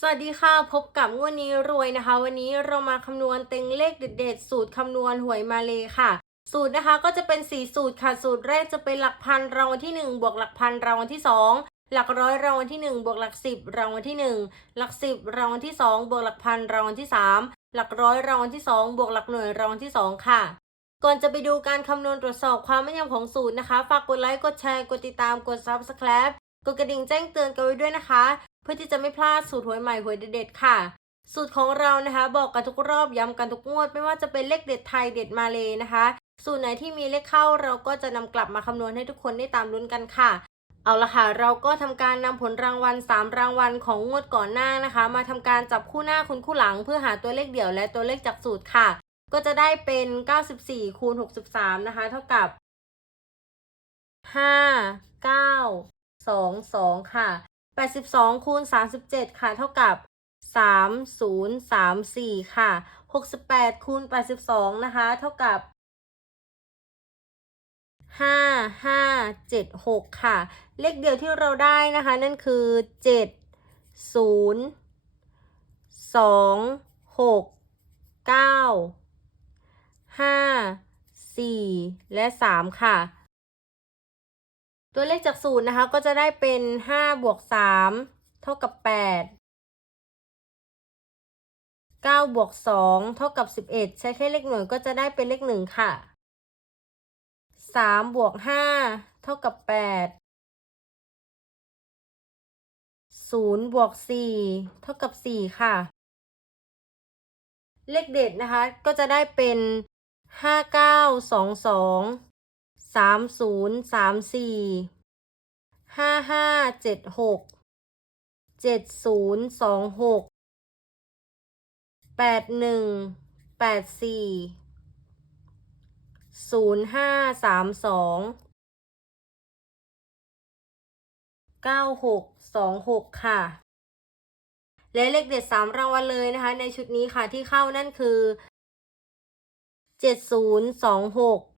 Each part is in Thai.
สวัสดีค่ะ พบกับงวดนี้รวยนะคะ วันนี้เรามาคำนวณเต็งเลขเด็ดๆสูตรคำนวณหวยมาเลยค่ะ สูตรนะคะก็จะเป็น 4 สูตรค่ะ สูตรแรกจะเป็นหลักพันรางวัลที่ 1 บวกหลักพันรางวัลที่ 2 หลักร้อยรางวัลที่ 1 บวกหลักสิบรางวัลที่ 1 หลักสิบรางวัลที่ 2 บวกหลักพันรางวัลที่ 3 หลักร้อยรางวัลที่ 2 บวกหลักหน่วยรางวัลที่ 2 ค่ะ ก่อนจะไปดูการคำนวณตรวจสอบความแม่นยำของสูตรนะคะ ฝากกดไลค์กดแชร์กดติดตามกด subscribe กดกระดิ่งแจ้งเตือนกันไว้ด้วยนะคะ พื่อที่จะไม่พลาดสูตรหวยใหม่หวยเด็ดๆค่ะ สูตรของเรานะคะ บอกกันทุกรอบย้ำกันทุกงวด ไม่ว่าจะเป็นเลขเด็ดไทยเด็ดมาเลยนะคะ สูตรไหนที่มีเลขเข้าเราก็จะนำกลับมาคำนวณให้ทุกคนได้ตามลุ้นกันค่ะ เอาละค่ะ เราก็ทำการนำผลรางวัล 3 รางวัลของงวดก่อนหน้านะคะ มาทำการจับคู่หน้าคุณคู่หลัง เพื่อหาตัวเลขเดี่ยวและตัวเลขจากสูตรค่ะ ก็จะได้เป็น 94คูณ63 นะคะ เท่ากับ 5 9 2 2 ค่ะ 82คูณ37 ค่ะ เท่ากับ 3034 ค่ะ 68คูณ82 นะคะ เท่ากับ 5576 ค่ะ เลขเดียวที่เราได้นะคะ นั่นคือ 7 0 2 6 9 5 4 และ 3 ค่ะ ตัวเลขจากศูนย์นะคะ ก็จะได้เป็น5บวก3เท่ากับ8 9บวก2เท่ากับ11ใช้แค่เลขหน่วยก็จะได้เป็นเลข1ค่ะ3บวก5เท่ากับ8 0บวก4เท่ากับ4ค่ะ เลขเด็ดนะคะก็จะได้เป็น 5 9 2 2 3 0 3 4 5 5 7 6 7 0 2 6 8 1 8 4 0 5 3 2 9 6 2 6ค่ะ และเลขเด็ด3รางวัลเลยนะคะ ในชุดนี้ค่ะที่เข้านั่นคือ70 26 81 84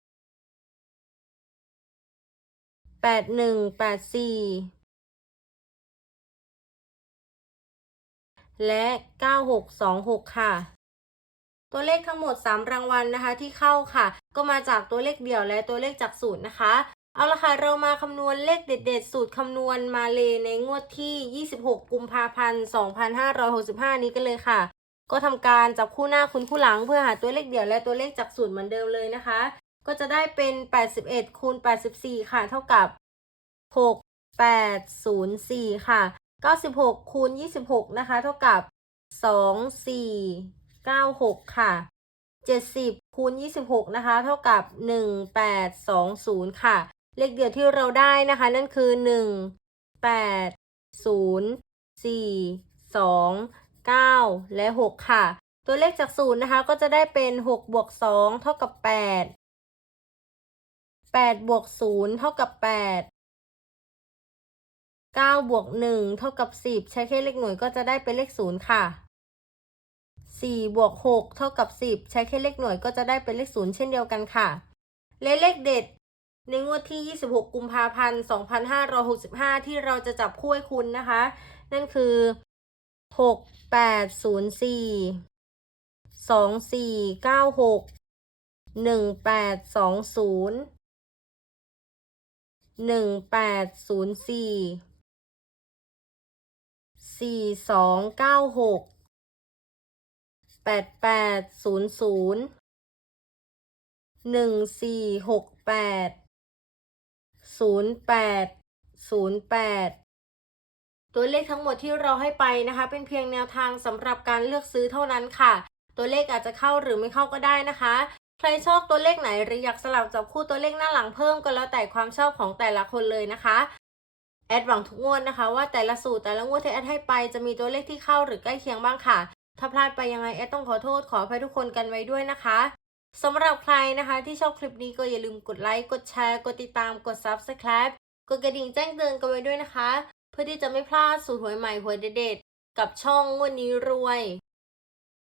แปดหนึ่งแปดสี่และ 9626 ค่ะ ตัวเลขทั้งหมด 3 รางวัลนะคะที่เข้าค่ะ ก็มาจากตัวเลขเดี่ยวและตัวเลขจากสูตรนะคะ เอาละค่ะ เรามาคำนวณเลขเด็ด ๆ สูตรคำนวณมาเลยในงวดที่ 26 กุมภาพันธ์ 2565 นี้กันเลยค่ะ ก็ทำการจับคู่หน้าคุณคู่หลังเพื่อหาตัวเลขเดี่ยวและตัวเลขจากสูตรเหมือนเดิมเลยนะคะ ก็จะได้เป็น 81คูณ84 ค่ะ เท่ากับ 6 8 0 4 ค่ะ 96คูณ26 นะคะ เท่ากับ 2 4 9 6 ค่ะ 70คูณ26 นะคะ เท่ากับ 1 8 2 0 ค่ะ เลขเดียวที่เราได้นะคะ นั่นคือ 1 8 0 4 2 9 และ 6 ค่ะ ตัวเลขจากศูนย์นะคะ ก็จะได้เป็น 6 บวก 2 เท่ากับ 8 8บวก0เท่ากับ8 9บวก1เท่ากับ10ใช้แค่เลขหน่วยก็จะได้เป็นเลข0ค่ะ4บวก6เท่ากับ10ใช้แค่เลขหน่วยก็จะได้เป็นเลข0เช่นเดียวกันค่ะ และเลขเด็ดในงวดที่ 26 กุมภาพันธ์ 2565 ที่เราจะจับคู่ให้คุณนะคะ นั่นคือ หนึ่งแปดศูนย์สี่สี่สองเก้าหกแปดแปดศูนย์ศูนย์หนึ่งสี่หกแปดศูนย์แปดศูนย์แปดตัวเลขทั้งหมดที่เราให้ไปนะคะ เป็นเพียงแนวทางสำหรับการเลือกซื้อเท่านั้นค่ะ ตัวเลขอาจจะเข้าหรือไม่เข้าก็ได้นะคะ ใครชอบตัวเลขไหนหรืออยากสลับจับคู่ตัวเลขหน้าหลังเพิ่มก็แล้วแต่ความชอบของแต่ละคนเลยนะคะแอดหวังทุกงวดนะคะว่าแต่ละสูตรแต่ละงวดที่แอดให้ไปจะมีตัวเลขที่เข้าหรือใกล้เคียงบ้างค่ะ ถ้าพลาดไปยังไงแอดต้องขอโทษขออภัยทุกคนกันไว้ด้วยนะคะสำหรับใครนะคะที่ชอบคลิปนี้ก็อย่าลืมกดไลค์กดแชร์กดติดตามกด subscribe กดกระดิ่งแจ้งเตือนกันไว้ด้วยนะคะ เพื่อที่จะไม่พลาดสูตรหวยใหม่หวยเด็ดๆกับช่องงวดนี้รวย